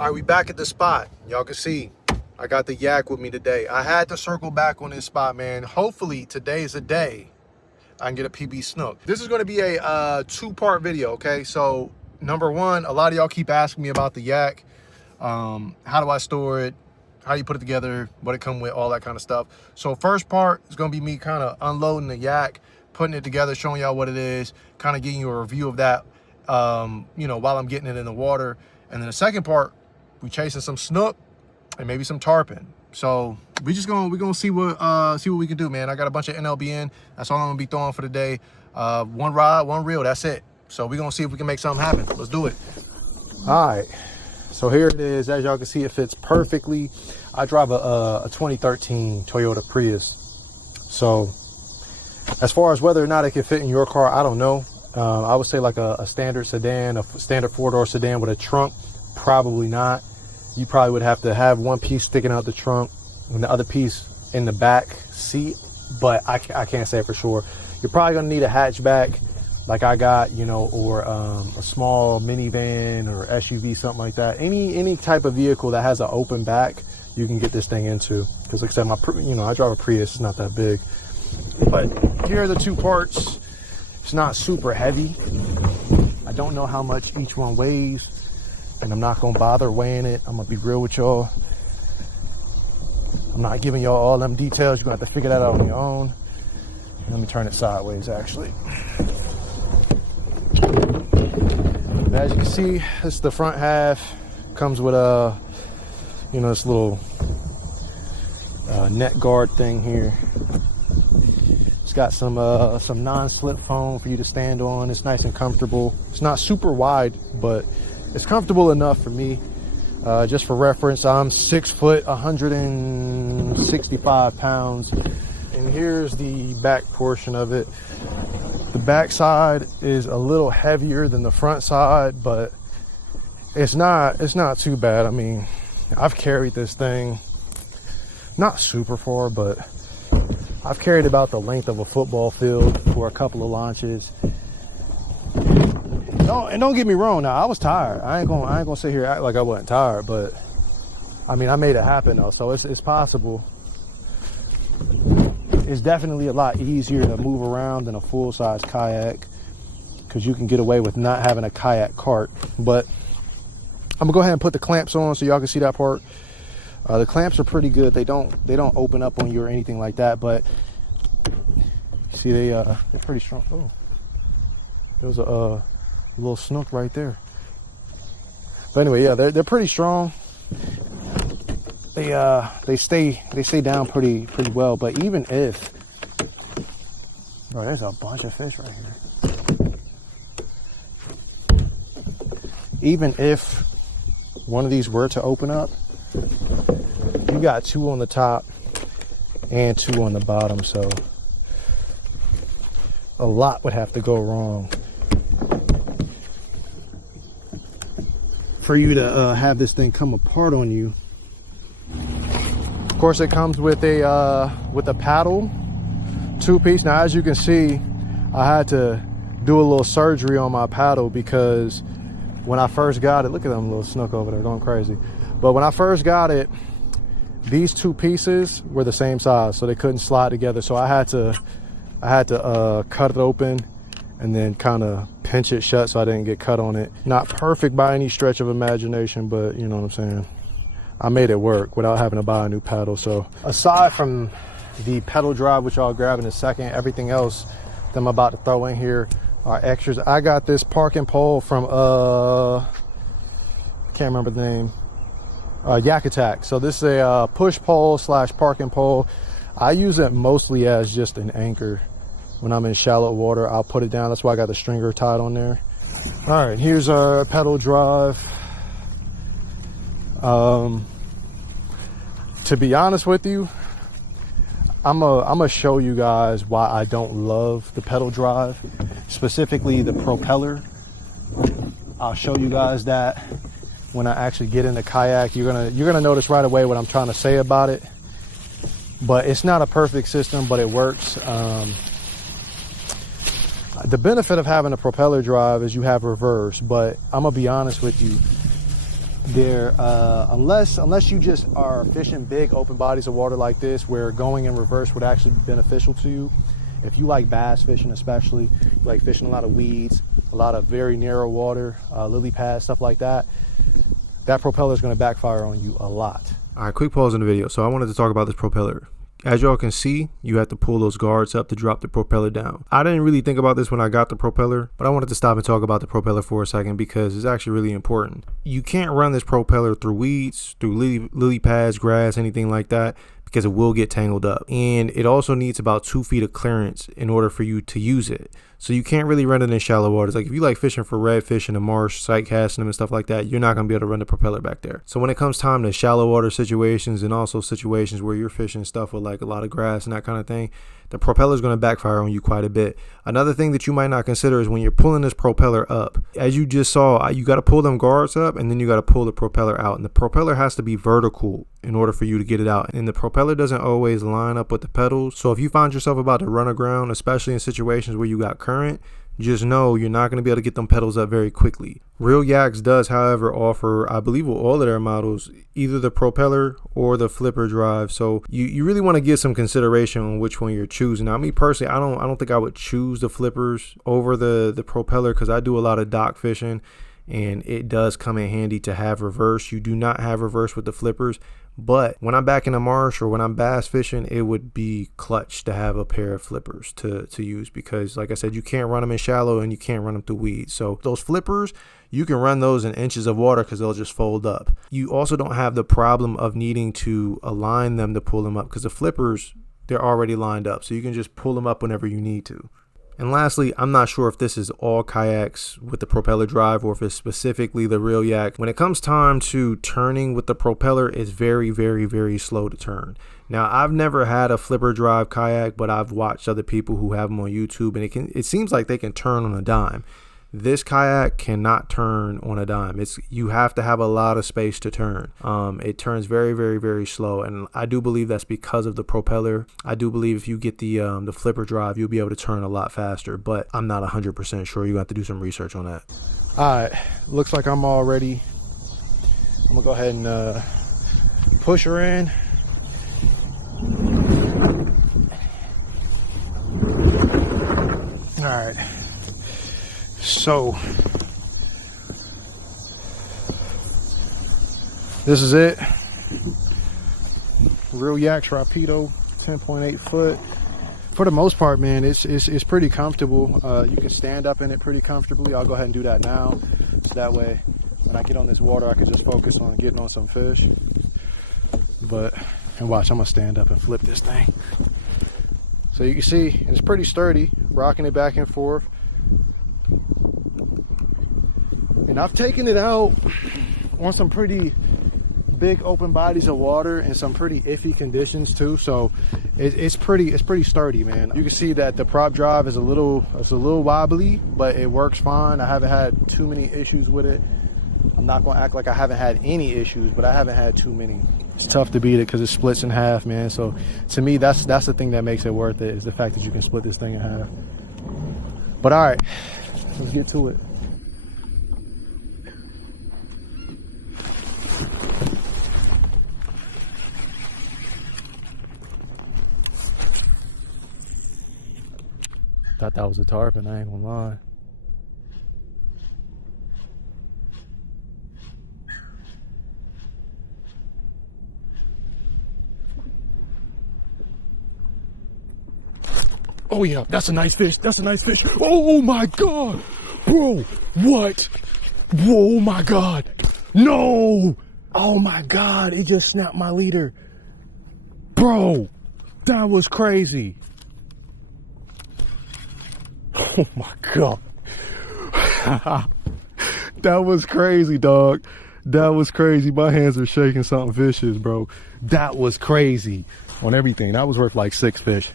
All right, we back at the spot. Y'all can see I got the yak with me today. I had to circle back on this spot, man. Hopefully today's a day I can get a PB snook. This is going to be a two-part video, okay? So number one, a lot of y'all keep asking me about the yak. How do I store it? How do you put it together? What it come with? All that kind of stuff. So first part is going to be me kind of unloading the yak, putting it together, showing y'all what it is, kind of giving you a review of that, you know, while I'm getting it in the water. And then the second part, we chasing some snook and maybe some tarpon. So we're gonna see what we can do, man. I got a bunch of NLB in. That's all I'm gonna be throwing for the day. One rod, one reel, that's it. So we're gonna see if we can make something happen. Let's do it. All right, so here it is. As y'all can see, it fits perfectly. I drive a 2013 Toyota Prius. So as far as whether or not it can fit in your car, I don't know. I would say like a standard sedan, a standard four-door sedan with a trunk, probably not. You probably would have to have one piece sticking out the trunk and the other piece in the back seat, but I can't say for sure. You're probably gonna need a hatchback like I got, you know, or a small minivan or SUV, something like that. Any type of vehicle that has an open back, you can get this thing into. Because like I said, I drive a Prius, it's not that big. But here are the two parts. It's not super heavy. I don't know how much each one weighs, and I'm not gonna bother weighing it. I'm gonna be real with y'all. I'm not giving y'all all them details. You're gonna have to figure that out on your own. Let me turn it sideways, actually. As you can see, this is the front half. Comes with a, you know, this little net guard thing here. It's got some non-slip foam for you to stand on. It's nice and comfortable. It's not super wide, but it's comfortable enough for me. Just for reference, I'm 6 foot, 165 pounds. And here's the back portion of it. The back side is a little heavier than the front side, but it's not too bad. I mean, I've carried this thing not super far, but I've carried about the length of a football field for a couple of launches. Don't get me wrong. Now I was tired. I ain't gonna sit here and act like I wasn't tired, but I mean, I made it happen though, so it's possible. It's definitely a lot easier to move around than a full-size kayak because you can get away with not having a kayak cart. But I'm gonna go ahead and put the clamps on so y'all can see that part. The clamps are pretty good. They don't open up on you or anything like that, but see, they're pretty strong. Oh, there was a little snook right there. But anyway, yeah, they're pretty strong. They stay down pretty well. But even if, bro, there's a bunch of fish right here. Even if one of these were to open up, you got two on the top and two on the bottom, so a lot would have to go wrong for you to have this thing come apart on you. Of course, it comes with a paddle, two-piece. Now, as you can see, I had to do a little surgery on my paddle because when I first got it, look at them little snook over there going crazy. But when I first got it, these two pieces were the same size, so they couldn't slide together. So I had to cut it open and then kind of pinch it shut so I didn't get cut on it. Not perfect by any stretch of imagination, but you know what I'm saying. I made it work without having to buy a new paddle. So aside from the pedal drive, which I'll grab in a second, everything else that I'm about to throw in here are extras. I got this parking pole from I can't remember the name. Yak Attack. So this is a push pole / parking pole. I use it mostly as just an anchor. When I'm in shallow water, I'll put it down. That's why I got the stringer tied on there. All right, here's our pedal drive. To be honest with you, I'm gonna show you guys why I don't love the pedal drive, specifically the Propeller. I'll show you guys that when I actually get in the kayak. You're gonna notice right away what I'm trying to say about it. But it's not a perfect system, but it works. The benefit of having a propeller drive is you have reverse, but I'm gonna be honest with you, They're unless you just are fishing big open bodies of water like this, where going in reverse would actually be beneficial to you. If you like bass fishing, especially, you like fishing a lot of weeds, a lot of very narrow water, lily pads, stuff like that, that propeller is going to backfire on you a lot. All right, quick pause in the video. So I wanted to talk about this propeller. As y'all can see, you have to pull those guards up to drop the propeller down. I didn't really think about this when I got the propeller, but I wanted to stop and talk about the propeller for a second because it's actually really important. You can't run this propeller through weeds, through lily pads, grass, anything like that, because it will get tangled up. And it also needs about 2 feet of clearance in order for you to use it. So you can't really run it in shallow waters. Like if you like fishing for redfish in the marsh, sight casting them and stuff like that, you're not gonna be able to run the propeller back there. So when it comes time to shallow water situations and also situations where you're fishing stuff with like a lot of grass and that kind of thing, the propeller is going to backfire on you quite a bit. Another thing that you might not consider is when you're pulling this propeller up, as you just saw, you got to pull them guards up and then you got to pull the propeller out. And the propeller has to be vertical in order for you to get it out. And the propeller doesn't always line up with the pedals. So if you find yourself about to run aground, especially in situations where you got current, just know you're not going to be able to get them pedals up very quickly. Reel Yaks does, however, offer, I believe with all of their models, either the propeller or the flipper drive. So you really want to give some consideration on which one you're choosing. Now, me personally, I don't think I would choose the flippers over the propeller because I do a lot of dock fishing and it does come in handy to have reverse. You do not have reverse with the flippers, but when I'm back in the marsh or when I'm bass fishing, it would be clutch to have a pair of flippers to use because, like I said, you can't run them in shallow and you can't run them through weeds. So those flippers, you can run those in inches of water because they'll just fold up. You also don't have the problem of needing to align them to pull them up because the flippers, they're already lined up. So you can just pull them up whenever you need to. And lastly, I'm not sure if this is all kayaks with the propeller drive or if it's specifically the Reel Yak. When it comes time to turning with the propeller, it's very, very, very slow to turn. Now, I've never had a flipper drive kayak, but I've watched other people who have them on YouTube, and it seems like they can turn on a dime. This kayak cannot turn on a dime. You have to have a lot of space to turn. It turns very, very, very slow, and I do believe that's because of the propeller. I do believe if you get the flipper drive, you'll be able to turn a lot faster, but I'm not 100% sure. You have to do some research on that. All right, looks like I'm all ready. I'm gonna go ahead and push her in. All right. So this is it. Reel Yaks Rapido 10.8 foot. For the most part, man, it's pretty comfortable. You can stand up in it pretty comfortably. I'll go ahead and do that now, so that way when I get on this water I can just focus on getting on some fish. And watch, I'm gonna stand up and flip this thing. So you can see it's pretty sturdy, rocking it back and forth. And I've taken it out on some pretty big open bodies of water in some pretty iffy conditions too. So it's pretty sturdy, man. You can see that the prop drive is a little wobbly, but it works fine. I haven't had too many issues with it. I'm not gonna act like I haven't had any issues, but I haven't had too many. It's tough to beat it because it splits in half, man. So to me, that's the thing that makes it worth it, is the fact that you can split this thing in half. But all right, let's get to it. Thought that was a tarpon, I ain't gonna lie. Oh yeah, that's a nice fish. That's a nice fish. Oh my God, bro, what? Whoa, my God, no. Oh my God, it just snapped my leader. Bro, that was crazy. Oh my God. That was crazy, dog. That was crazy. My hands are shaking something vicious, bro. That was crazy on everything. That was worth like 6 fish.